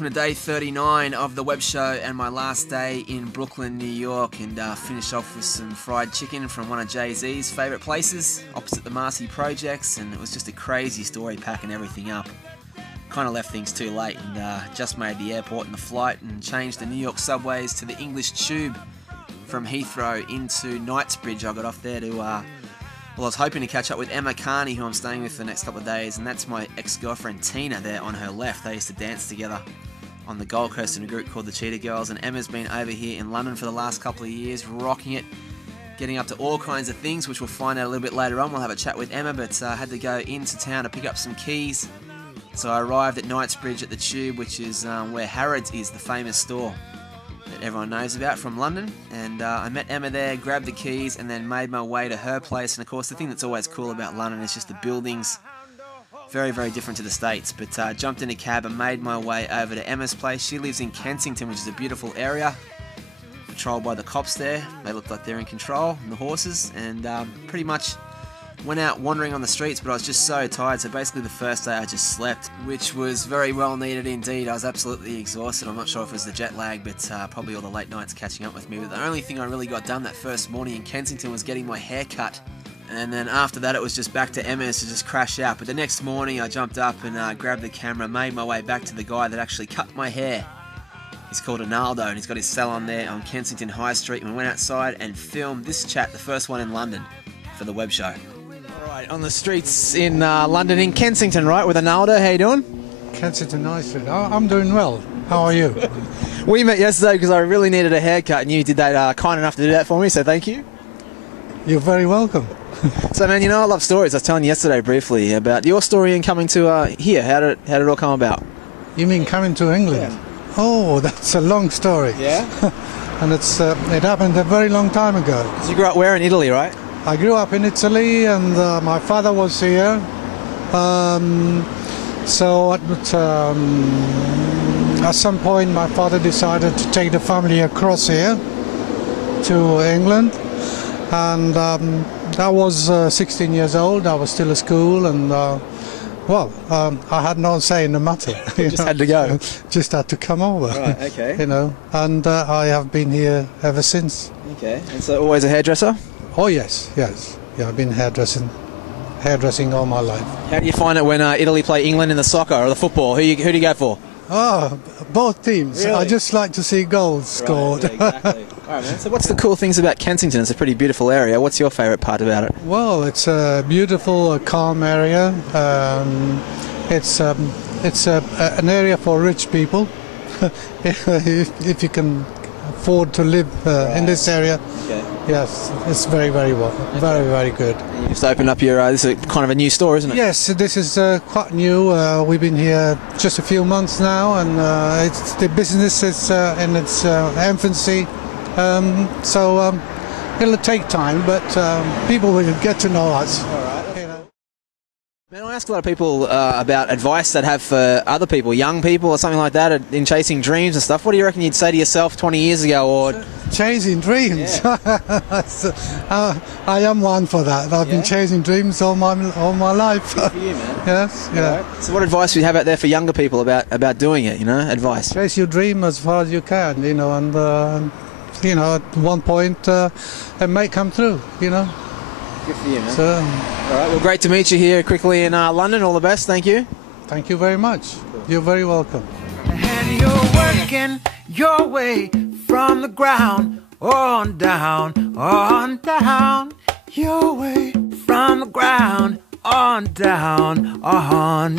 welcome to day 39 of the web show and my last day in Brooklyn, New York, and finish off with some fried chicken from one of Jay-Z's favourite places, opposite the Marcy Projects, and it was just a crazy story packing everything up. Kind of left things too late and just made the airport and the flight and changed the New York subways to the English Tube from Heathrow into Knightsbridge. I got off there to, well, I was hoping to catch up with Emma Carney, who I'm staying with for the next couple of days, and that's my ex-girlfriend Tina there on her left. They used to dance together on the Gold Coast in a group called the Cheetah Girls, and Emma's been over here in London for the last couple of years, rocking it, getting up to all kinds of things, which we'll find out a little bit later on. We'll have a chat with Emma, but I had to go into town to pick up some keys. So I arrived at Knightsbridge at the Tube, which is where Harrods is, the famous store that everyone knows about from London. And I met Emma there, grabbed the keys, and then made my way to her place. And of course, the thing that's always cool about London is just the buildings. Very, very different to the States. But jumped in a cab and made my way over to Emma's place. She lives in Kensington, which is a beautiful area, patrolled by the cops there. They look like they're in control, and the horses, and pretty much went out wandering on the streets, but I was just so tired. So basically the first day I just slept, which was very well needed indeed. I was absolutely exhausted. I'm not sure if it was the jet lag, but probably all the late nights catching up with me. But the only thing I really got done that first morning in Kensington was getting my hair cut. And then after that it was just back to Emma's to just crash out. But the next morning I jumped up and grabbed the camera, made my way back to the guy that actually cut my hair. He's called Arnaldo, and he's got his salon there on Kensington High Street. And we went outside and filmed this chat, the first one in London, for the web show. On the streets in London, in Kensington, right, with Arnaldo. How you doing? Kensington High Street. I'm doing well. How are you? We met yesterday because I really needed a haircut, and you did that kind enough to do that for me, so thank you. You're very welcome. So, man, you know I love stories. I was telling you yesterday briefly about your story in coming to here. How did it all come about? You mean coming to England? Yeah. Oh, that's a long story. Yeah? And it happened a very long time ago. So you grew up where in Italy, right? I grew up in Italy, and my father was here. So at some point my father decided to take the family across here to England, and I was 16 years old. I was still at school, and I had no say in the matter. Just had to go. Just had to come over. Right, okay. And I have been here ever since. Okay. And so always a hairdresser? Oh yes. Yeah, I've been hairdressing all my life. How do you find it when Italy play England in the soccer or the football? Who do you go for? Oh, both teams. Really? I just like to see goals scored. Yeah, exactly. All right, man. So what's the cool things about Kensington? It's a pretty beautiful area. What's your favourite part about it? Well, it's a beautiful, calm area. It's an area for rich people. if you can afford to live in this area. Okay. Yes, it's very, very well. Very, very good. And you just opened up your, this is kind of a new store, isn't it? Yes, this is quite new. We've been here just a few months now, and the business is in its infancy. So it'll take time, but people will get to know us. All right. Man, I ask a lot of people about advice they'd have for other people, young people or something like that, in chasing dreams and stuff. What do you reckon you'd say to yourself 20 years ago? Or chasing dreams? Yeah. I am one for that. I've been chasing dreams all my life. Good for you, man. Yes, yeah. Right. So what advice do you have out there for younger people about doing it, advice? Chase your dream as far as you can, and at one point it may come through, Good for you, man. So, all right, well, great to meet you here quickly in London. All the best. Thank you. Thank you very much. You're very welcome. And you're working your way from the ground on down, your way from the ground on down, on.